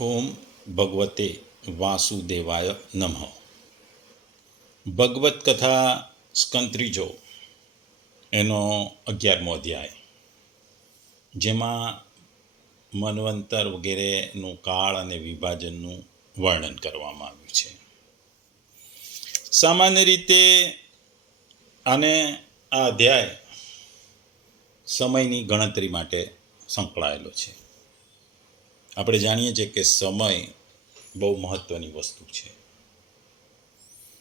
ઓમ ભગવતે વાસુદેવાય નમઃ. ભગવત કથા સ્કંદ ત્રીજો એનો 11મો અધ્યાય, જેમાં મન્વંતર વગેરેનું કાળ અને વિભાજનનું વર્ણન કરવામાં આવ્યું છે. સામાન્ય રીતે આને આ અધ્યાય સમયની ગણતરી માટે સંકળાયેલો છે. આપણે જાણીએ છીએ કે સમય બહુ મહત્ત્વની વસ્તુ છે.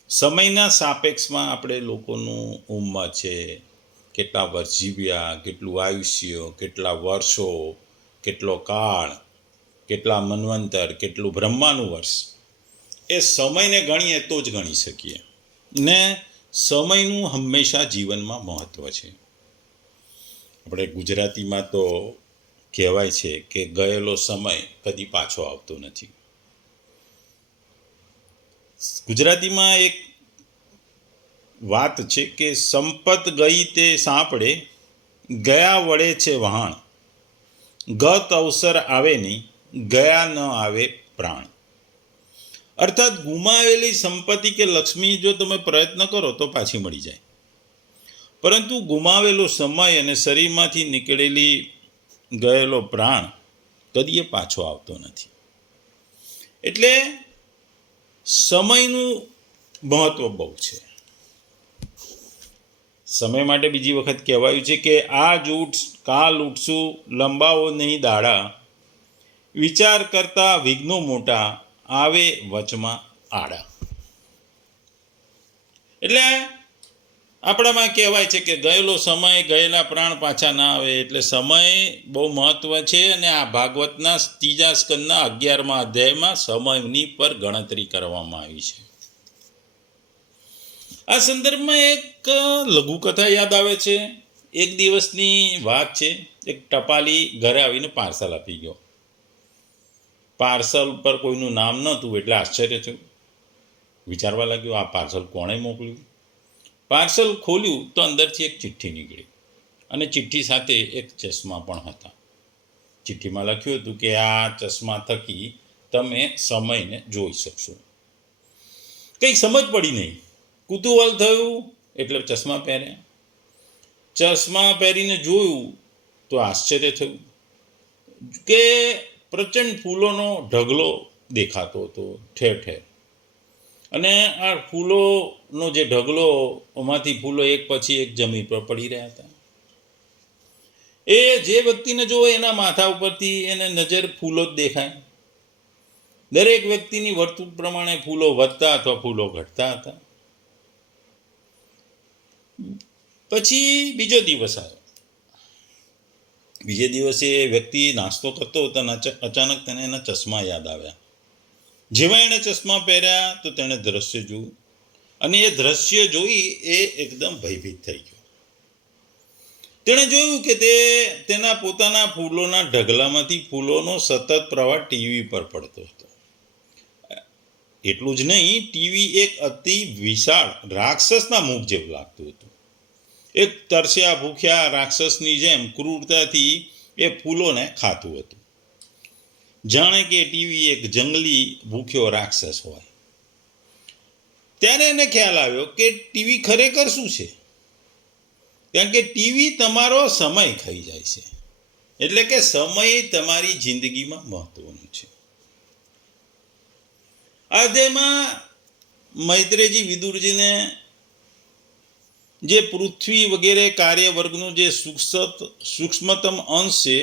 સમયના સાપેક્ષમાં આપણે લોકોનું ઉંમર છે, કેટલા વર્ષ જીવ્યા, કેટલું આયુષ્ય, કેટલા વર્ષો, કેટલો કાળ, કેટલા મન્વંતર, કેટલું બ્રહ્માનું વર્ષ, એ સમયને ગણીએ તો જ ગણી શકીએ. ને સમયનું હંમેશા જીવનમાં મહત્ત્વ છે. આપણે ગુજરાતીમાં તો કહેવાય છે કે ગયેલો સમય કદી પાછો આવતો નથી. ગુજરાતીમાં એક વાત છે કે સંપત ગઈ તે સાંપડે, ગયા વળે છે વહાણ, ગત અવસર આવે નહીં, ગયા ન આવે પ્રાણ. અર્થાત ગુમાવેલી સંપત્તિ કે લક્ષ્મી જો તમે પ્રયત્ન કરો તો પાછી મળી જાય, પરંતુ ગુમાવેલો સમય અને શરીરમાંથી નીકળેલી ગયેલો પ્રાણ કદીએ પાછો આવતો નથી. એટલે સમયનું મહત્વ બહુ છે. સમય માટે બીજી વખત કહેવાયું છે કે આજ ઉઠ કાલ ઉઠશું, લંબાવો નહીં દાડા, વિચાર કરતા વિઘ્નો મોટા, આવે વચમાં આડા. એટલે આપણામાં કહેવાય છે કે ગયેલો સમય, ગયેલા પ્રાણ પાછા ના આવે. એટલે સમય બહુ મહત્વ છે. અને આ ભાગવતના ત્રીજા સ્કંદના 11મા અધ્યાયમાં સમયની પર ગણતરી કરવામાં આવી છે. આ સંદર્ભમાં એક લઘુકથા યાદ આવે છે. એક દિવસની વાત છે. એક ટપાલી ઘરે આવીને પાર્સલ આપી ગયો. પાર્સલ પર કોઈનું નામ નહોતું એટલે આશ્ચર્ય થયું. વિચારવા લાગ્યો, આ પાર્સલ કોણે મોકલ્યું? પાર્સલ ખોલ્યું તો અંદરથી એક ચિઠ્ઠી નીકળી, અને ચિઠ્ઠી સાથે એક ચશ્મા પણ હતા. ચિઠ્ઠીમાં લખ્યું હતું કે આ ચશ્મા થકી તમે સમયને જોઈ શકશો. કંઈ સમજ પડી નહીં, કુતૂહલ થયું એટલે ચશ્મા પહેર્યા. ચશ્મા પહેરીને જોયું તો આશ્ચર્ય થયું કે પ્રચંડ ફૂલોનો ઢગલો દેખાતો હતો ઠેર ઠેર. અને આ ફૂલોનો જે ઢગલો, એમાંથી ફૂલો એક પછી એક જમીન પર પડી રહ્યા હતા. એ જે વ્યક્તિને જોવે એના માથા ઉપરથી એને નજર ફૂલો જ દેખાય. દરેક વ્યક્તિની વર્તુળ પ્રમાણે ફૂલો વધતા અથવા ફૂલો ઘટતા હતા. પછી બીજો દિવસ આવ્યો. બીજે દિવસે એ વ્યક્તિ નાસ્તો કરતો હતો અને અચાનક તેને એના ચશ્મા યાદ આવ્યા. જેવા એણે ચશ્મા પહેર્યા તો તેણે દ્રશ્ય જોયું, અને એ દ્રશ્ય જોઈ એ એકદમ ભયભીત થઈ ગયો. તેણે જોયું કે તેના પોતાના ફૂલોના ઢગલામાંથી ફૂલોનો સતત પ્રવાહ ટીવી પર પડતો હતો. એટલું જ નહીં, ટીવી એક અતિ વિશાળ રાક્ષસના મુખ જેવું લાગતું હતું. એક તરસ્યા ભૂખ્યા રાક્ષસની જેમ ક્રૂરતાથી એ ફૂલોને ખાતું હતું, જાણે કે ટીવી એક જંગલી ભૂખ્યો રાક્ષસ હોય. ત્યારે એને ખ્યાલ આવ્યો કે ટીવી ખરેખર શું છે, કારણ કે ટીવી તમારો સમય ખાઈ જાય છે. એટલે કે સમય તમારી જિંદગીમાં મહત્વનું છે. આ અધ્યાયમાં મૈત્રેયજી વિદુરજીને જે પૃથ્વી વગેરે કાર્યવર્ગનું જે સૂક્ષ્મતમ અંશ છે,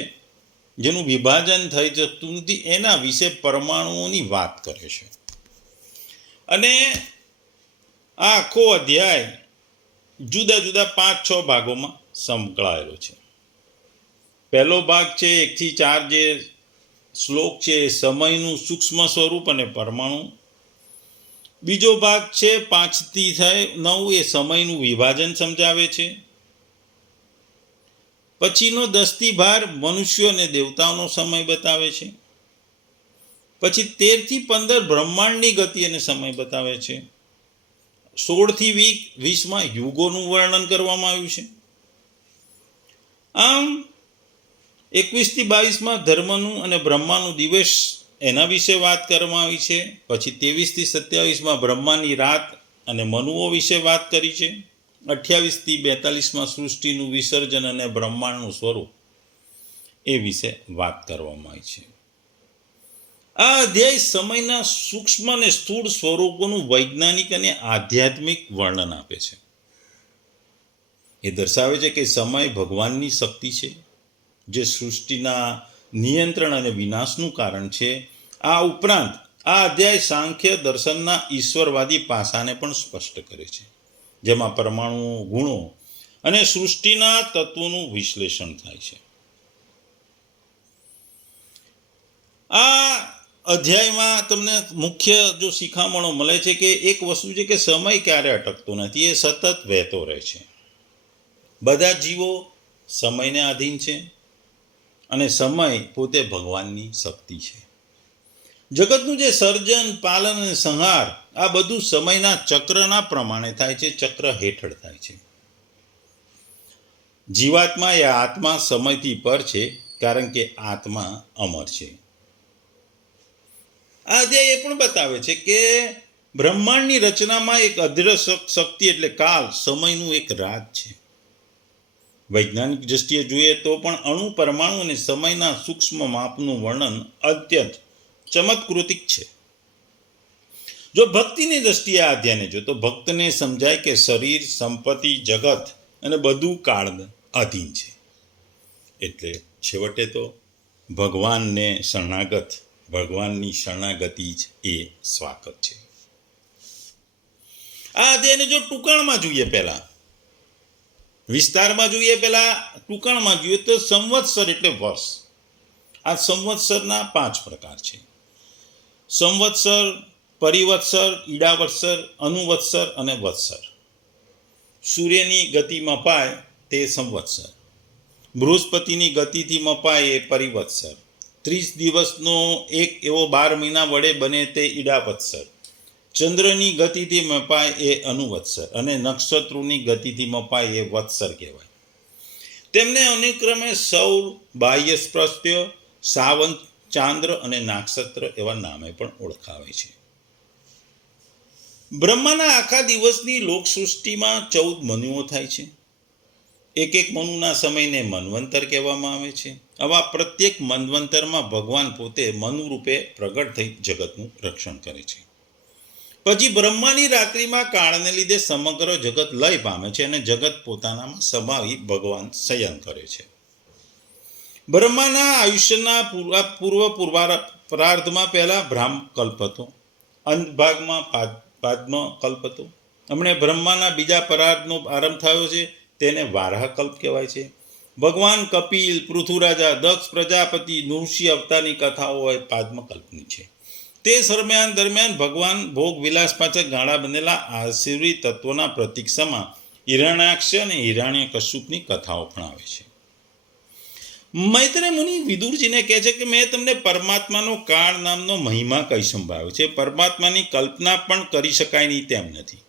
જેનું વિભાજન થઈ શકતું નથી, એના વિશે પરમાણુઓની વાત કરે છે. અને આ આખો અધ્યાય જુદા જુદા 5-6 ભાગોમાં સંકળાયેલો છે. પહેલો ભાગ છે 1 થી 4 જે શ્લોક છે, સમયનું સૂક્ષ્મ સ્વરૂપ અને પરમાણુ. બીજો ભાગ છે 5 થી 9, એ સમયનું વિભાજન સમજાવે છે. પછીનો 10 થી 12 મનુષ્યો અને દેવતાઓનો સમય બતાવે છે. પછી 13 થી 15 બ્રહ્માંડની ગતિ અને સમય બતાવે છે. 16 થી 20માં યુગોનું વર્ણન કરવામાં આવ્યું છે. આમ 21 થી 22માં ધર્મનું અને બ્રહ્માનું દિવસ એના વિશે વાત કરવામાં આવી છે. પછી 23થી 27માં બ્રહ્માની રાત અને મનુઓ વિશે વાત કરી છે. 28થી 42માં સૃષ્ટિનું વિસર્જન અને બ્રહ્માંડનું સ્વરૂપ એ વિશે વાત કરવામાં આવી છે. આ અધ્યાય સમયના સૂક્ષ્મ અને સ્થૂળ સ્વરૂપોનું વૈજ્ઞાનિક અને આધ્યાત્મિક વર્ણન આપે છે. એ દર્શાવે છે કે સમય ભગવાનની શક્તિ છે, જે સૃષ્ટિના નિયંત્રણ અને વિનાશનું કારણ છે. આ ઉપરાંત આ અધ્યાય સાંખ્ય દર્શનના ઈશ્વરવાદી પાસાને પણ સ્પષ્ટ કરે છે, જેમાં પરમાણુ, ગુણો અને સૃષ્ટિના તત્વોનું વિશ્લેષણ થાય છે. આ અધ્યાયમાં તમને મુખ્ય જો શિખામણો મળે છે કે એક વસ્તુ છે કે સમય ક્યારે અટકતો નથી, એ સતત વહેતો રહે છે. બધા જીવો સમયને આધીન છે અને સમય પોતે ભગવાનની શક્તિ છે. જગતનું જે સર્જન, પાલન અને સંહાર આ બધું સમયના ચક્રના પ્રમાણે થાય છે, ચક્ર હેઠળ થાય છે. જીવાત્મા એ આત્મા સમયથી પર છે, કારણ કે આત્મા અમર છે. આ અધ્યાય એ પણ બતાવે છે કે બ્રહ્માંડની રચનામાં એક અદ્રશ્ય શક્તિ એટલે કાલ સમયનું એક રાજ છે. વૈજ્ઞાનિક દ્રષ્ટિએ જોઈએ તો પણ અણુ, પરમાણુ અને સમયના સૂક્ષ્મ માપનું વર્ણન અત્યંત ચમત્કૃતિક છે. જો ભક્તિની દ્રષ્ટિએ આ અધ્યાયને જો તો ભક્તને સમજાય કે શરીર, સંપત્તિ, જગત અને બધું કાળને અધીન છે. એટલે છેવટે તો ભગવાનને શરણાગત, ભગવાનની શરણાગતિ જ એ સ્વાગત છે. આ અધ્યાયને જો ટૂંકાણમાં જોઈએ, પહેલા વિસ્તારમાં જોઈએ, પહેલા ટૂંકાણમાં જોઈએ તો સંવત્સર એટલે વર્ષ. આ સંવત્સરના 5 પ્રકાર છે: સંવત્સર, પરિવત્સર, ઈડાવત્સર, અનુવત્સર અને વત્સર. સૂર્યની ગતિ મપાય તે સંવત્સર, બૃહસ્પતિની ગતિથી મપાય એ પરિવત્સર, 30 દિવસનો એક એવો 12 મહિના વડે બને તે ઈડાવત્સર, ચંદ્રની ગતિથી મપાય એ અનુવત્સર અને નક્ષત્રોની ગતિથી મપાય એ વત્સર કહેવાય. તેમને અનુક્રમે સૌર, બાહ્ય સ્પૃષ્ય, સાવંત, ચાંદ્ર અને નાક્ષત્ર એવા નામે પણ ઓળખાવે છે. બ્રહ્માના આખા દિવસની લોકસૃષ્ટિમાં 14 મનુઓ થાય છે. એક એક મનુના સમયને મન્વંતર કહેવામાં આવે છે. આવા પ્રત્યેક મન્વંતરમાં ભગવાન પોતે મનુ રૂપે પ્રગટ થઈ જગતનું રક્ષણ કરે છે. પછી બ્રહ્માની રાત્રિમાં કાળને લીધે સમગ્ર જગત લય પામે છે અને જગત પોતાનામાં સમાવી ભગવાન શયન કરે છે. બ્રહ્માના આયુષ્યના પૂર્વાર્ધમાં પહેલા બ્રાહ્મ કલ્પ હતો, અંત ભાગમાં પાદ્મ કલ્પ હતો. હમણે બ્રહ્માના બીજા પરાર્ધનો આરંભ થયો છે, તેને વારાહ કલ્પ કહેવાય છે. ભગવાન કપિલ, પૃથુરાજા, દક્ષ પ્રજાપતિ, નૃષિ અવતારની કથાઓ એ પાદ્મ કલ્પની છે. તે દરમિયાન ભગવાન ભોગ વિલાસ પાછળ ગાળા બનેલા આસુરી તત્વોના પ્રતીક્ષામાં હિરણ્યાક્ષ અને હિરણ્યકશ્યપની કથાઓ પણ આવે છે. મૈત્રેય મુનિ વિદુરજીને કહે છે કે મેં તમને પરમાત્માનો કાળ નામનો મહિમા કહી સંભળાવ્યો છે. પરમાત્માની કલ્પના પણ કરી શકાય નહીં તેમ નથી.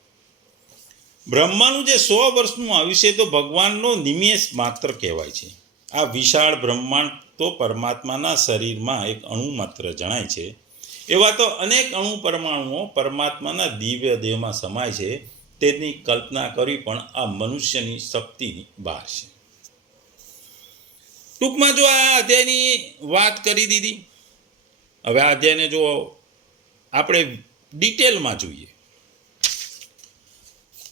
બ્રહ્માનું જે 100 વર્ષનું આયુષ્ય તો ભગવાનનો નિમેષ માત્ર કહેવાય છે. આ વિશાળ બ્રહ્માંડ તો પરમાત્માના શરીરમાં એક અણુ માત્ર જણાય છે. એવા તો અનેક અણુ પરમાણુઓ પરમાત્માના દિવ્ય દેહમાં સમાય છે. તેની કલ્પના કરવી પણ આ મનુષ્યની શક્તિની બહાર છે. ટૂંકમાં જો આ અધ્યાયની વાત કરી દીધી, હવે આ અધ્યાયને જો આપણે ડિટેલમાં જોઈએ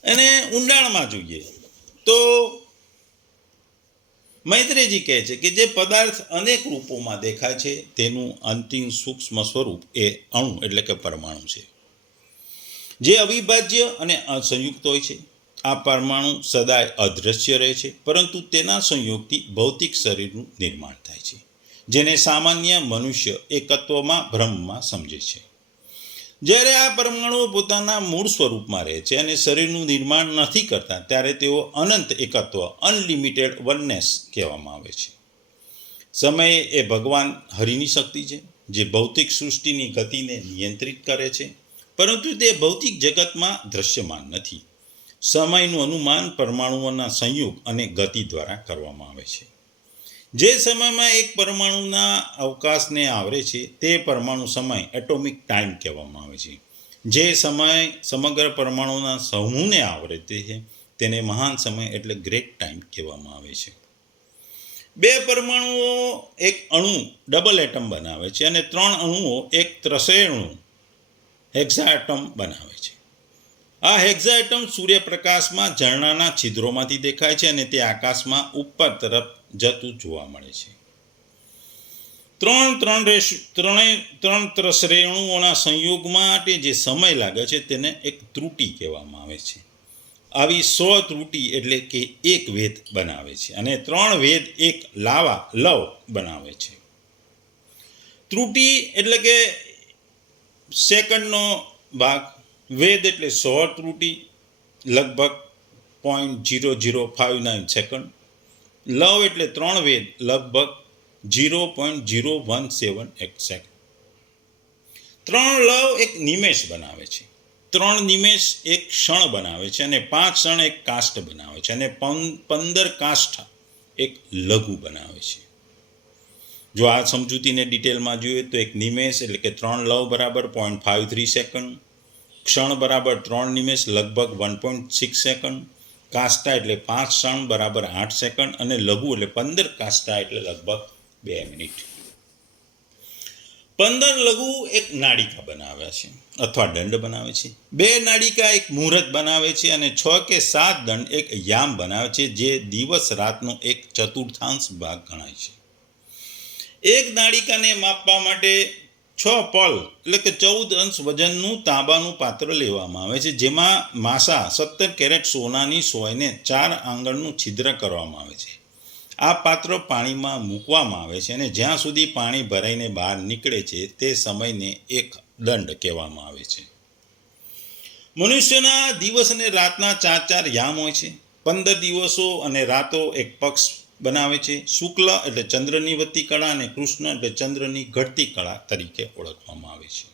અને ઊંડાણમાં જોઈએ તો મૈત્રેયજી કહે છે કે જે પદાર્થ અનેક રૂપોમાં દેખાય છે તેનું અંતિમ સૂક્ષ્મ સ્વરૂપ એ અણુ એટલે કે પરમાણુ છે, જે અવિભાજ્ય અને અસંયુક્ત હોય છે. આ પરમાણુ સદાય અદૃશ્ય રહે છે, પરંતુ તેના સંયોગથી ભૌતિક શરીરનું નિર્માણ થાય છે, જેને સામાન્ય મનુષ્ય એકત્વમાં બ્રહ્મમાં સમજે છે. જ્યારે આ પરમાણુઓ પોતાના મૂળ સ્વરૂપમાં રહે છે અને શરીરનું નિર્માણ નથી કરતા, ત્યારે તેઓ અનંત એકત્વ, અનલિમિટેડ વનનેસ કહેવામાં આવે છે. સમય એ ભગવાન હરિની શક્તિ છે, જે ભૌતિક સૃષ્ટિની ગતિને નિયંત્રિત કરે છે, પરંતુ તે ભૌતિક જગતમાં દૃશ્યમાન નથી. સમયનું અનુમાન પરમાણુઓના સંયોગ અને ગતિ દ્વારા કરવામાં આવે છે. જે સમયમાં એક પરમાણુના અવકાશને આવરે છે તે પરમાણુ સમય એટોમિક ટાઈમ કહેવામાં આવે છે. જે સમય સમગ્ર પરમાણુના સમૂહને આવરે છે તેને મહાન સમય એટલે ગ્રેટ ટાઈમ કહેવામાં આવે છે. બે પરમાણુઓ એક અણુ ડબલ એટમ બનાવે છે અને ત્રણ અણુઓ એક ત્રસેણુ હેક્સાએટમ બનાવે છે. આ હેક્સાએટમ સૂર્યપ્રકાશમાં ઝરણાના છિદ્રોમાંથી દેખાય છે અને તે આકાશમાં ઉપર તરફ જતું જોવા મળે છે. ત્રણ ત્રસરેણુઓના સંયોગ માટે જે સમય લાગે છે તેને એક ત્રુટિ કહેવામાં આવે છે. આવી 100 ત્રુટિ એટલે કે એક વેદ બનાવે છે અને 3 વેદ એક લવ બનાવે છે. ત્રુટિ એટલે કે સેકન્ડનો ભાગ, વેદ એટલે 100 ત્રુટિ લગભગ 0.0059 સેકન્ડ, લવ એટલે 3 વેદ લગભગ 0.017 સેકન્ડ. 3 લવ એક નિમેષ બનાવે છે, 3 નિમેષ એક ક્ષણ બનાવે છે અને 5 ક્ષણ એક કાષ્ઠ બનાવે છે અને 15 કાષ્ઠ એક લઘુ બનાવે છે. જો આ સમજૂતીને ડિટેલમાં જોઈએ તો એક નિમેષ એટલે કે 3 લવ બરાબર 0.53 સેકન્ડ, ક્ષણ બરાબર 3 નિમેષ લગભગ 1.6 સેકન્ડ, કાષ્ઠા એટલે 5 ક્ષણ બરાબર 8 સેકન્ડ અને લઘુ એટલે 15 કાષ્ઠા એટલે લગભગ 2 મિનિટ. 15 લઘુ એક નાડિકા બનાવે છે અથવા દંડ બનાવે છે. 2 નાડિકા એક મુહૂર્ત બનાવે છે અને 6 કે 7 દંડ એક યામ બનાવે છે જે દિવસ રાતનો એક ચતુર્થાંશ ભાગ ગણાય છે. એક નાડિકાને માપવા માટે 6 પલ એટલે કે 14 અંશ વજનનું તાંબાનું પાત્ર લેવામાં આવે છે જેમાં માસા 17 કેરેટ સોનાની સોયને 4 આંગળનું છિદ્ર કરવામાં આવે છે. આ પાત્ર પાણીમાં મૂકવામાં આવે છે અને જ્યાં સુધી પાણી ભરાઈને બહાર નીકળે છે તે સમયને એક દંડ કહેવામાં આવે છે. મનુષ્યના દિવસ અને રાતના 4 યામ હોય છે. 15 દિવસો અને રાતો એક પક્ષ બનાવે છે. શુક્લ એટલે ચંદ્રની વધતી કળા અને કૃષ્ણ એટલે ચંદ્રની ઘટતી કળા તરીકે ઓળખવામાં આવે છે.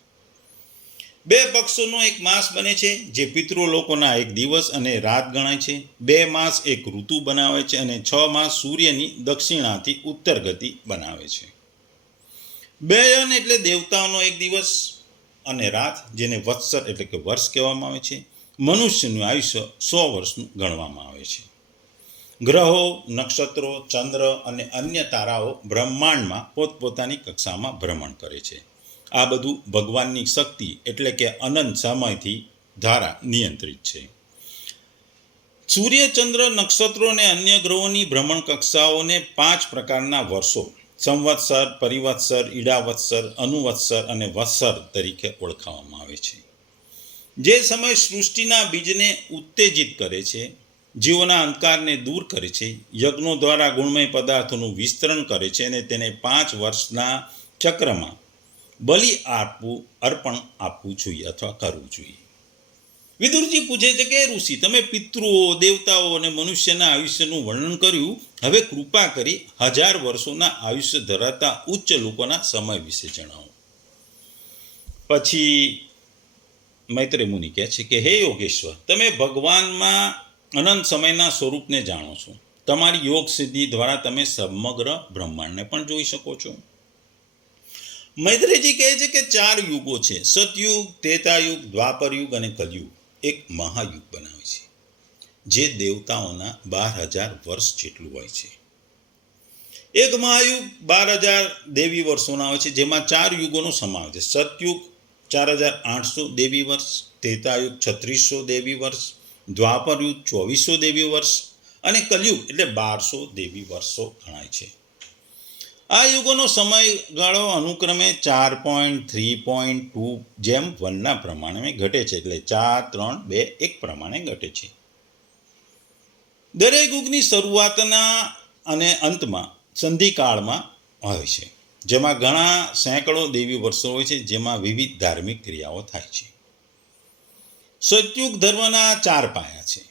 2 પક્ષોનો એક માસ બને છે જે પિતૃલોકોના એક દિવસ અને રાત ગણાય છે. 2 માસ એક ઋતુ બનાવે છે અને 6 માસ સૂર્યની દક્ષિણાથી ઉત્તર ગતિ બનાવે છે. 2 યન એટલે દેવતાઓનો એક દિવસ અને રાત જેને વત્સર એટલે કે વર્ષ કહેવામાં આવે છે. મનુષ્યનું આયુષ્ય 100 વર્ષનું ગણવામાં આવે છે. ગ્રહો, નક્ષત્રો, ચંદ્ર અને અન્ય તારાઓ બ્રહ્માંડમાં પોતપોતાની કક્ષામાં ભ્રમણ કરે છે. આ બધું ભગવાનની શક્તિ એટલે કે અનંત સમયથી ધારા નિયંત્રિત છે. સૂર્ય, ચંદ્ર, નક્ષત્રો અને અન્ય ગ્રહોની ભ્રમણ કક્ષાઓને 5 પ્રકારના વર્ષો સંવત્સર, પરિવત્સર, ઈડાવત્સર, અનુવત્સર અને વત્સર તરીકે ઓળખાવવામાં આવે છે. જે સમય સૃષ્ટિના બીજને ઉત્તેજિત કરે છે, જીવોના અંધકારને દૂર કરે છે, યજ્ઞો દ્વારા ગુણમય પદાર્થોનું વિસ્તરણ કરે છે અને તેને 5 વર્ષના ચક્રમાં અર્પણ આપવું જોઈએ અથવા કરવું જોઈએ. વિદુરજી પૂછે છે કે ઋષિ, તમે પિતૃઓ, દેવતાઓ અને મનુષ્યના આયુષ્યનું વર્ણન કર્યું, હવે કૃપા કરી 1000 વર્ષોના આયુષ્ય ધરાવતા ઉચ્ચ લોકોના સમય વિશે જણાવો. પછી મૈત્રેય મુનિ કહે છે કે હે યોગેશ્વર, તમે ભગવાનમાં અનંત સમયના સ્વરૂપને જાણો છો. તમારી યોગ સિદ્ધિ દ્વારા તમે સમગ્ર બ્રહ્માંડને પણ જોઈ શકો છો. મૈત્રેયજી કહે છે કે 4 યુગો છે, સતયુગ, ત્રેતાયુગ, દ્વાપર યુગ અને કલયુગ એક મહાયુગ બનાવે છે જે દેવતાઓના 12000 વર્ષ જેટલું હોય છે. એક મહાયુગ 12000 દેવી વર્ષોના હોય છે જેમાં 4 યુગોનો સમાવેશ છે. સતયુગ 4800 દેવી વર્ષ, ત્રેતાયુગ 3600 દેવી વર્ષ, દ્વાપર યુગ 2400 દેવી વર્ષ અને કલયુગ એટલે 1200 દેવી વર્ષો ગણાય છે. આ યુગોનો સમયગાળો અનુક્રમે 4, 3.2 જેમ 1ના પ્રમાણે ઘટે છે એટલે 4, 3, 2, 1 પ્રમાણે ઘટે છે. દરેક યુગની શરૂઆતના અને અંતમાં સંધિકાળમાં હોય છે જેમાં ઘણા સેંકડો દેવી વર્ષો હોય છે જેમાં વિવિધ ધાર્મિક ક્રિયાઓ થાય છે. સતયુગ ધર્મના 4 પાયા છે.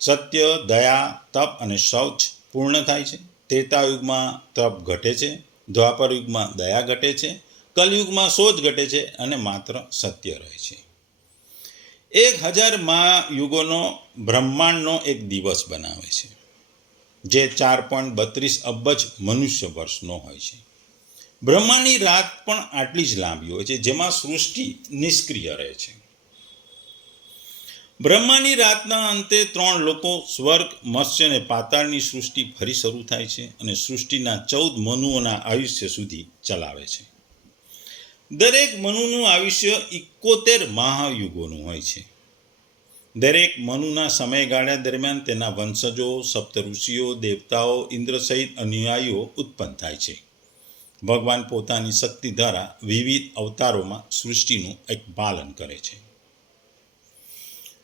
સત્ય, દયા, તપ અને શૌચ પૂર્ણ થાય છે. ત્રેતાયુગમાં તપ ઘટે છે, દ્વાપર યુગમાં દયા ઘટે છે, કલયુગમાં શોચ ઘટે છે અને માત્ર સત્ય રહે છે. 1000 મહાયુગોનો બ્રહ્માંડનો એક દિવસ બનાવે છે. જે 4.32 અબજ મનુષ્ય વર્ષનો હોય છે. બ્રહ્માંડની રાત પણ આટલી જ લાંબી હોય છે, જેમાં સૃષ્ટિ નિષ્ક્રિય રહે છે. બ્રહ્માંડની રાતના અંતે 3 લોકો, સ્વર્ગ, મત્સ્ય અને પાતાળની સૃષ્ટિ ફરી શરૂ થાય છે અને સૃષ્ટિના 14 મનુઓના આયુષ્ય સુધી ચલાવે છે. દરેક મનુનું આયુષ્ય 71 મહાયુગોનું હોય છે. દરેક મનુના સમયગાળા દરમિયાન તેના વંશજો, સપ્તઋષિઓ, દેવતાઓ, ઇન્દ્ર સહિત અનુયાયીઓ ઉત્પન્ન થાય છે. ભગવાન પોતાની શક્તિ દ્વારા વિવિધ અવતારોમાં સૃષ્ટિનું એક પાલન કરે છે.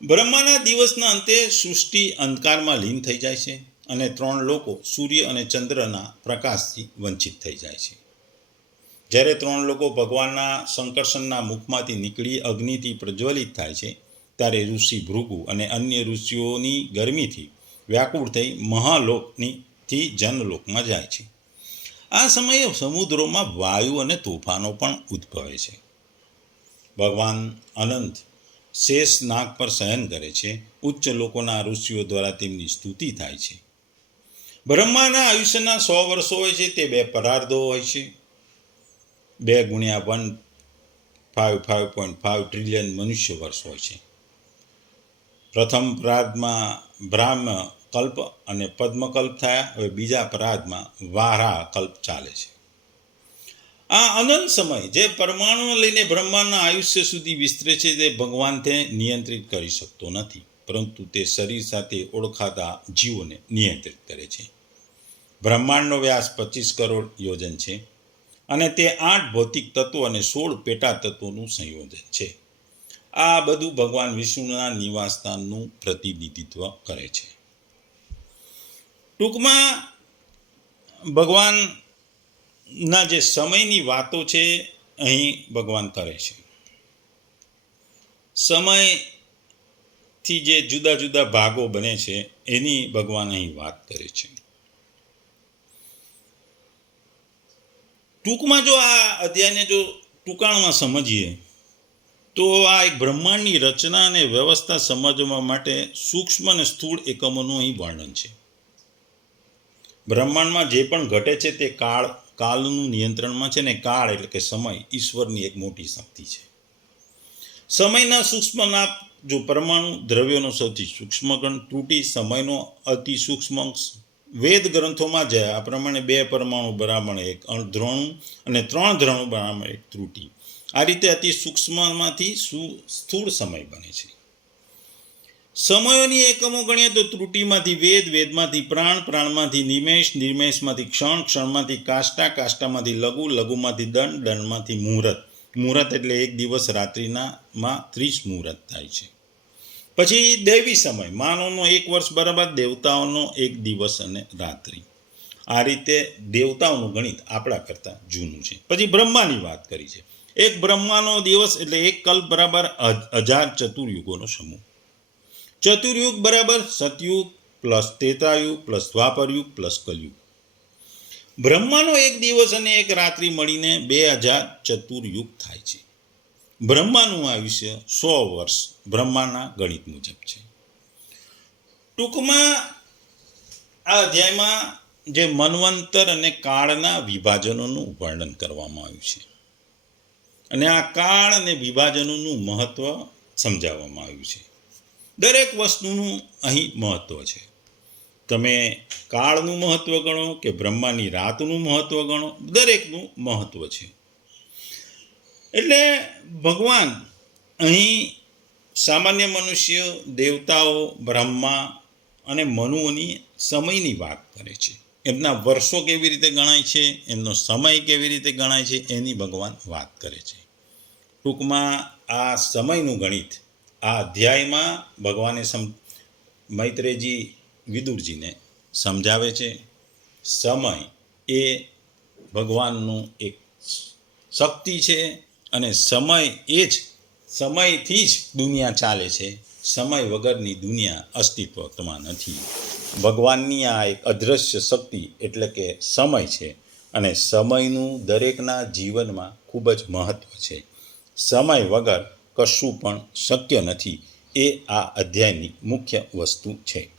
બ્રહ્માના દિવસના અંતે સૃષ્ટિ અંધકારમાં લીન થઈ જાય છે અને 3 લોકો સૂર્ય અને ચંદ્રના પ્રકાશથી વંચિત થઈ જાય છે. જ્યારે 3 લોકો ભગવાનના સંકર્ષણના મુખમાંથી નીકળી અગ્નિથી પ્રજ્વલિત થાય છે, ત્યારે ઋષિ ભૃગુ અને અન્ય ઋષિઓની ગરમીથી વ્યાકુળ થઈ મહાલોકથી જનલોકમાં જાય છે. આ સમયે સમુદ્રોમાં વાયુ અને તોફાનો પણ ઉદ્ભવે છે. ભગવાન અનંત શેષ નાગ પર શયન કરે છે. ઉચ્ચ લોકોના ઋષિઓ દ્વારા તેમની સ્તુતિ થાય છે. બ્રહ્માના આયુષ્યના 100 વર્ષો હોય છે. તે 2 પરાર્ધો હોય છે. 2 × 155.5 ટ્રિલિયન મનુષ્ય વર્ષ હોય છે. પ્રથમ પરાર્ધમાં બ્રાહ્મ કલ્પ અને પદ્મકલ્પ થયા. હવે બીજા પરાર્ધમાં વારાહ કલ્પ ચાલે છે. આ અનંત સમય જે પરમાણુ લઈને બ્રહ્માંડના આયુષ્ય સુધી વિસ્તરે છે, તે ભગવાન તે નિયંત્રિત કરી શકતો નથી, પરંતુ તે શરીર સાથે ઓળખાતા જીવોને નિયંત્રિત કરે છે. બ્રહ્માંડનો વ્યાસ 25 કરોડ યોજન છે અને તે 8 ભૌતિક તત્વો અને 16 પેટા તત્વોનું સંયોજન છે. આ બધું ભગવાન વિષ્ણુના નિવાસસ્થાનનું પ્રતિનિધિત્વ કરે છે. ટૂંકમાં ભગવાનના જે સમયની વાતો છે અહીં ભગવાન કરે છે. સમયથી જે જુદા જુદા ભાગો બને છે એની ભગવાન અહીં વાત કરે છે. ટૂંકમાં જો આ અધ્યાયને જો ટૂંકાણમાં સમજીએ તો આ એક બ્રહ્માંડની રચના અને વ્યવસ્થા સમજવા માટે સૂક્ષ્મ અને સ્થૂળ એકમોનું અહીં વર્ણન છે. બ્રહ્માંડમાં જે પણ ઘટે છે તે કાળનું નિયંત્રણમાં છે, ને કાળ એટલે કે સમય ઈશ્વરની એક મોટી શક્તિ છે. સમયના સૂક્ષ્મના જો પરમાણુ દ્રવ્યોનો સૌથી સૂક્ષ્મ ગણ, ત્રુટિ સમયનો અતિ સૂક્ષ્મ અંશ. વેદ ગ્રંથોમાં જાય આ પ્રમાણે 2 પરમાણુ બરાબર 1 અણધ્રોણું અને 3 ધ્રોણું બરાબર 1 ત્રુટિ. આ રીતે અતિ સૂક્ષ્મમાંથી સ્થૂળ સમય બને છે. સમયોની એકમો ગણીએ તો ત્રુટિમાંથી વેદ, વેદમાંથી પ્રાણ, પ્રાણમાંથી નિમેષ, નિમેષમાંથી ક્ષણ, ક્ષણમાંથી કાષ્ટા, કાષ્ટામાંથી લઘુ, લઘુમાંથી દંડ, દંડમાંથી મુહૂર્ત. મુહૂર્ત એટલે 1 દિવસ રાત્રિમાં 30 મુહૂર્ત થાય છે. પછી દૈવી સમય, માનવનો 1 વર્ષ બરાબર દેવતાઓનો 1 દિવસ અને રાત્રિ. આ રીતે દેવતાઓનું ગણિત આપણા કરતાં જૂનું છે. પછી બ્રહ્માની વાત કરી છે. એક બ્રહ્માનો દિવસ એટલે 1 કલ્પ બરાબર 1000 ચતુર્યુગોનો સમૂહ. ચતુર્યુગ બરાબર સતયુગ પ્લસ ત્રેતાયુગ પ્લસ દ્વાપરયુગ પ્લસ કલયુગ. બ્રહ્માનો 1 દિવસ અને 1 રાત્રિ મળીને 2000 ચતુર્યુગ થાય છે. બ્રહ્માનું આયુષ્ય 100 વર્ષ બ્રહ્માના ગણિત મુજબ છે. ટૂંકમાં આ અધ્યાયમાં જે મન્વંતર અને કાળના વિભાજનોનું વર્ણન કરવામાં આવ્યું છે અને આ કાળ અને વિભાજનોનું મહત્વ સમજાવવામાં આવ્યું છે. દરેક વસ્તુનું અહીં મહત્વ છે. તમે કાળનું મહત્વ ગણો કે બ્રહ્માની રાતનું મહત્વ ગણો, દરેકનું મહત્વ છે. એટલે ભગવાન અહીં સામાન્ય મનુષ્ય, દેવતાઓ, બ્રહ્મા અને મનુઓની સમયની વાત કરે છે. એમના વર્ષો કેવી રીતે ગણાય છે, એમનો સમય કેવી રીતે ગણાય છે, એની ભગવાન વાત કરે છે. ટૂંકમાં આ સમયનું ગણિત આ અધ્યાયમાં ભગવાને મૈત્રેયજી વિદુરજીને સમજાવે છે. સમય એ ભગવાનનું એક શક્તિ છે અને સમયથી જ દુનિયા ચાલે છે. સમય વગરની દુનિયા અસ્તિત્વમાં નથી. ભગવાનની આ એક અદૃશ્ય શક્તિ એટલે કે સમય છે અને સમયનું દરેકના જીવનમાં ખૂબ જ મહત્ત્વ છે. સમય વગર કશું પણ શક્ય નથી. એ આ અધ્યાયની મુખ્ય વસ્તુ છે.